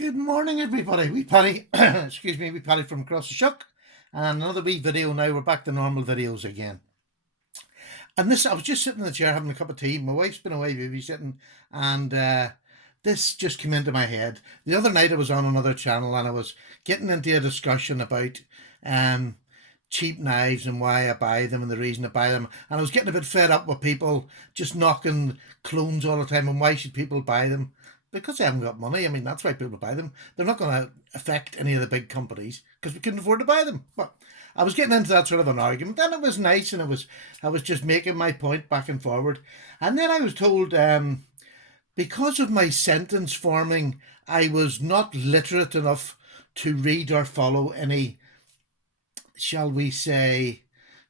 Good morning, everybody. We Paddy, excuse me, we Paddy from across the shuck, and another wee video now. We're back to normal videos again. And I was just sitting in the chair having a cup of tea. My wife's been away babysitting, and this just came into my head. The other night I was on another channel and I was getting into a discussion about cheap knives and why I buy them and the reason I buy them. And I was getting a bit fed up with people just knocking clones all the time and why should people buy them? Because they haven't got money. I mean, that's why people buy them. They're not going to affect any of the big companies because we couldn't afford to buy them. But I was getting into that sort of an argument, and it was nice, and I was just making my point back and forward. And then I was told because of my sentence forming, I was not literate enough to read or follow any, shall we say,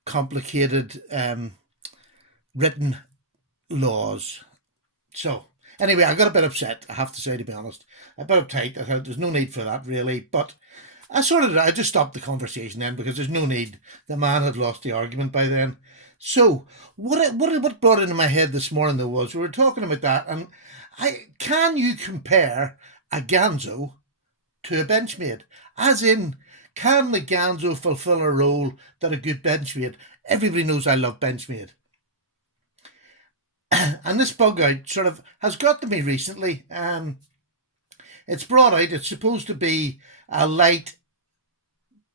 complicated written laws. So anyway, I got a bit upset, I have to say, to be honest. A bit uptight. I thought there's no need for that, really. But I just stopped the conversation then because there's no need. The man had lost the argument by then. So what brought into my head this morning, though, was we were talking about that, and can you compare a Ganzo to a Benchmade? As in, can the Ganzo fulfill a role that a good Benchmade? Everybody knows I love Benchmade. And this bug out sort of has got to me recently. It's brought out, it's supposed to be a light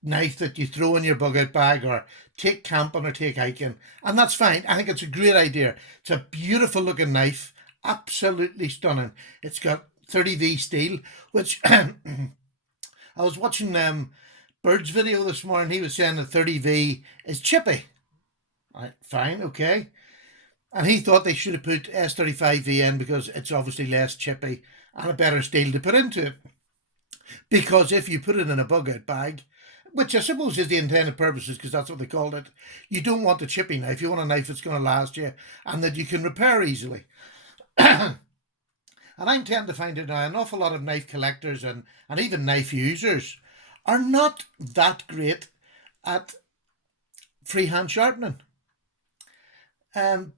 knife that you throw in your bug out bag or take camping or take hiking, and that's fine. I think it's a great idea. It's a beautiful looking knife, absolutely stunning. It's got 30V steel, which I was watching Bird's video this morning. He was saying that 30V is chippy. Right, fine, okay. And he thought they should have put S35V in because it's obviously less chippy and a better steel to put into it. Because if you put it in a bug out bag, which I suppose is the intended purposes because that's what they called it, you don't want a chippy knife. You want a knife that's going to last you and that you can repair easily. And I'm tending to find it now, an awful lot of knife collectors and even knife users are not that great at freehand sharpening.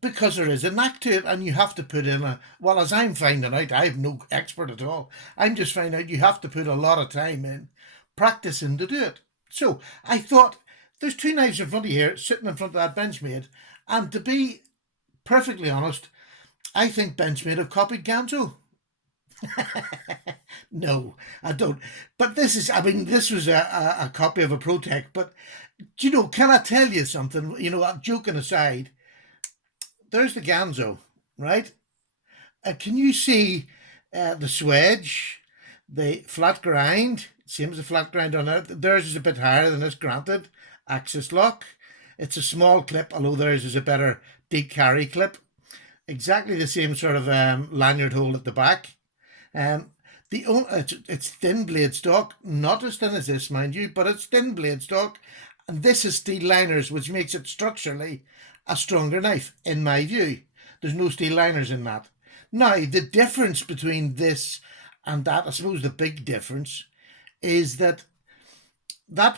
Because there is a knack to it, and you have to put in well, as I'm finding out, I'm no expert at all. I'm just finding out you have to put a lot of time in practicing to do it. So I thought, there's two knives in front of you here, sitting in front of that Benchmade, and to be perfectly honest, I think Benchmade have copied Ganzo. No, I don't. But this was a copy of a ProTech. But, can I tell you something? Joking aside, there's the Ganzo, right? Can you see the swedge, the flat grind? Same as the flat grind on there. Theirs is a bit higher than this, granted. Axis lock. It's a small clip, although theirs is a better deep carry clip. Exactly the same sort of lanyard hole at the back. It's thin blade stock, not as thin as this, mind you, but it's thin blade stock. And this is steel liners, which makes it structurally a stronger knife, in my view. There's no steel liners in that. Now, the difference between this and that, I suppose the big difference, is that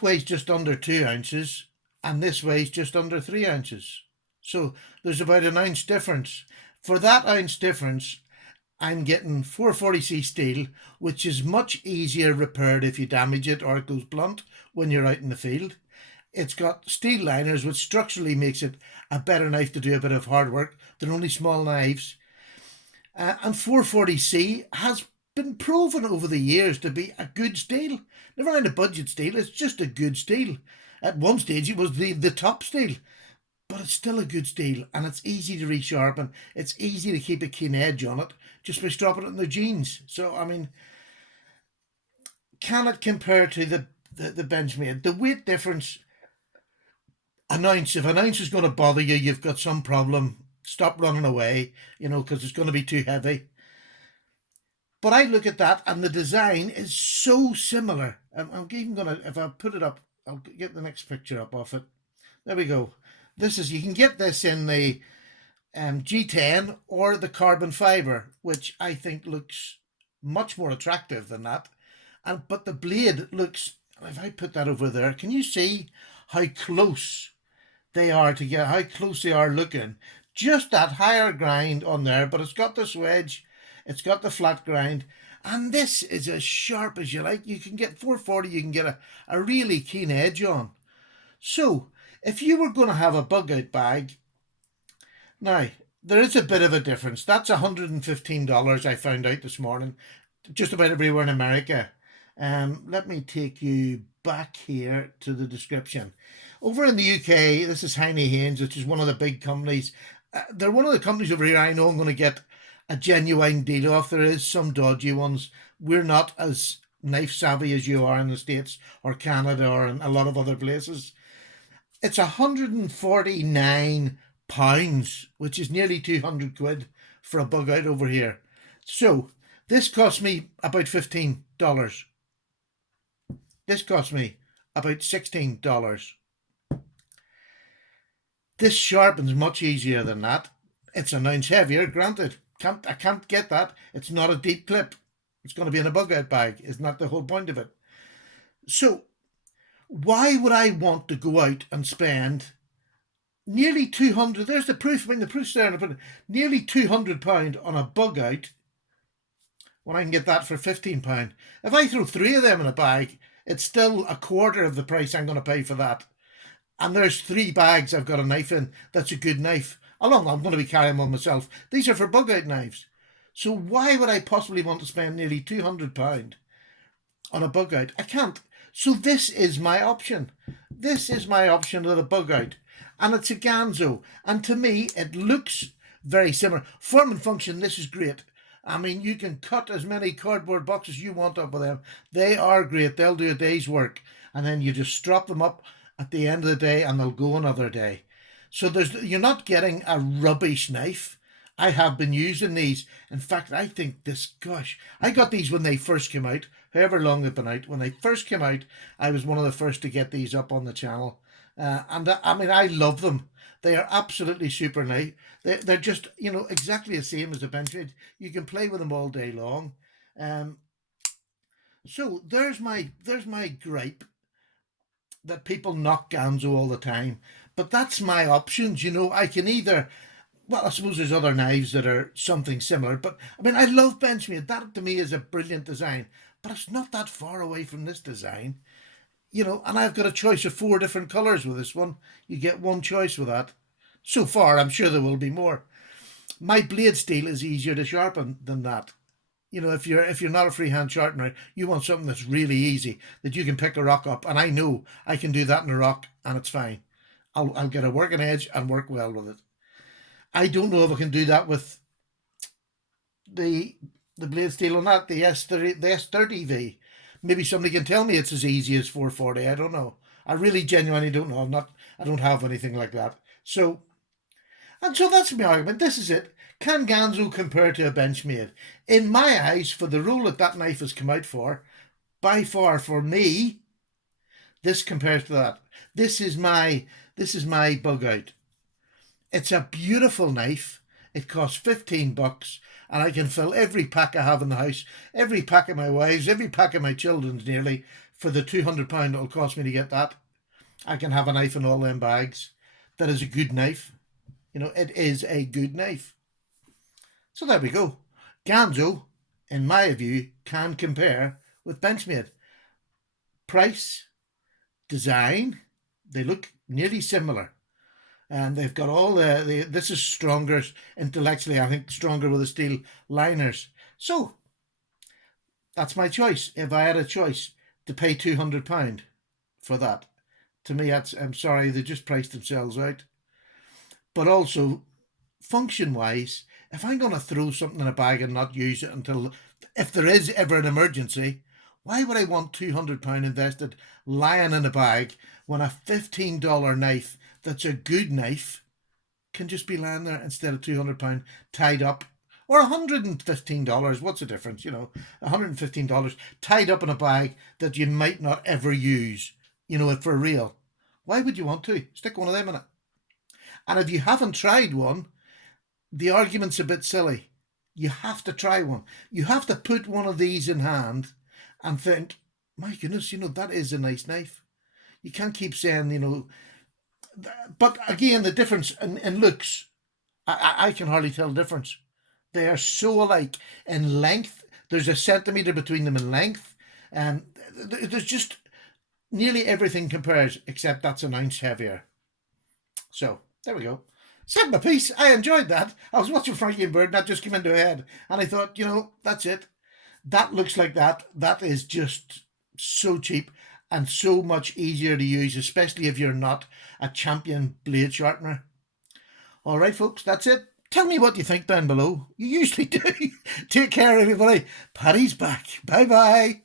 weighs just under 2 ounces and this weighs just under 3 ounces. So there's about an ounce difference. For that ounce difference, I'm getting 440C steel, which is much easier repaired if you damage it or it goes blunt when you're out in the field. It's got steel liners, which structurally makes it a better knife to do a bit of hard work. They're only small knives. And 440C has been proven over the years to be a good steel. Never mind a budget steel, it's just a good steel. At one stage, it was the top steel. But it's still a good steel, and it's easy to resharpen. It's easy to keep a keen edge on it just by stropping it in the jeans. So, can it compare to the Benchmade? The weight difference, an ounce. If an ounce is going to bother you, you've got some problem. Stop running away, because it's going to be too heavy. But I look at that, and the design is so similar. I'm even going to, if I put it up, I'll get the next picture up of it. There we go. You can get this in the G10 or the carbon fiber, which I think looks much more attractive than that. But the blade looks, if I put that over there, can you see how close they are together, how close they are looking? Just that higher grind on there, but it's got the swedge, it's got the flat grind, And this is as sharp as you like. You can get 440, you can get a really keen edge on. So if you were going to have a bug out bag, now there is a bit of a difference. That's $115 I found out this morning, just about everywhere in America. Let me take you back here to the description. Over in the UK, this is Heinnie Haynes, which is one of the big companies. They're one of the companies over here I know I'm going to get a genuine deal off. There is some dodgy ones. We're not as knife savvy as you are in the States or Canada or in a lot of other places. It's £149, which is nearly 200 quid for a bug out over here. So this cost me about $15. This cost me about $16. This sharpens much easier than that. It's an ounce heavier, granted. I can't get that. It's not a deep clip. It's going to be in a bug out bag. Isn't that the whole point of it? So why would I want to go out and spend nearly 200? There's the proof. I mean, the proof's there. Nearly £200 on a bug out when I can get that for £15. If I throw 3 of them in a bag, it's still a quarter of the price I'm going to pay for that. And there's 3 bags I've got a knife in. That's a good knife. I'm going to be carrying one myself. These are for bug out knives. So why would I possibly want to spend nearly £200 on a bug out? I can't. So this is my option. This is my option of the bug out. And it's a Ganzo. And to me, it looks very similar. Form and function, this is great. I mean, you can cut as many cardboard boxes you want up with them. They are great. They'll do a day's work. And then you just strap them up at the end of the day and they'll go another day. So you're not getting a rubbish knife. I have been using these. In fact, I think I got these when they first came out, however long they've been out. When they first came out, I was one of the first to get these up on the channel. And I mean, I love them. They are absolutely super nice. They're just, exactly the same as the Benchmade. You can play with them all day long. So there's my gripe that people knock Ganzo all the time. But that's my options. I can either, well, I suppose there's other knives that are something similar. But I mean, I love Benchmade. That to me is a brilliant design. But it's not that far away from this design. And I've got a choice of 4 different colours with this one. You get one choice with that. So far, I'm sure there will be more. My blade steel is easier to sharpen than that. If you're not a freehand sharpener, you want something that's really easy, that you can pick a rock up. And I know I can do that in a rock and it's fine. I'll get a working edge and work well with it. I don't know if I can do that with the blade steel on that, the S30V. Maybe somebody can tell me it's as easy as 440. I don't know. I really genuinely don't know. I don't have anything like that. So that's my argument. This is it. Can Ganzo compare to a Benchmade? In my eyes, for the role that knife has come out for, by far for me, this compares to that. This is my bug out. It's a beautiful knife. It costs $15, and I can fill every pack I have in the house, every pack of my wife's, every pack of my children's nearly, for the £200 it'll cost me to get that. I can have a knife in all them bags. That is a good knife. It is a good knife. So there we go. Ganzo, in my view, can compare with Benchmade. Price, design, they look nearly similar. And they've got all this is stronger intellectually, I think, stronger with the steel liners. So that's my choice. If I had a choice to pay £200 for that, to me, I'm sorry, they just priced themselves out. But also, function-wise, if I'm going to throw something in a bag and not use it until, if there is ever an emergency, why would I want £200 invested lying in a bag when a $15 knife that's a good knife can just be lying there instead of £200 tied up? Or $115, what's the difference? $115 tied up in a bag that you might not ever use, for real. Why would you want to? Stick one of them in it. And if you haven't tried one, the argument's a bit silly. You have to try one. You have to put one of these in hand and think, my goodness, that is a nice knife. You can't keep saying, but again, the difference in looks, I can hardly tell the difference. They are so alike in length. There's a centimetre between them in length. There's just nearly everything compares, except that's an ounce heavier. So, there we go. Said my piece. I enjoyed that. I was watching Frankie and Bird, and that just came into my head. And I thought, you know, that's it. That looks like that. That is just so cheap and so much easier to use, especially if you're not a champion blade sharpener. All right, folks, that's it. Tell me what you think down below. You usually do. Take care, everybody. Paddy's back. Bye-bye.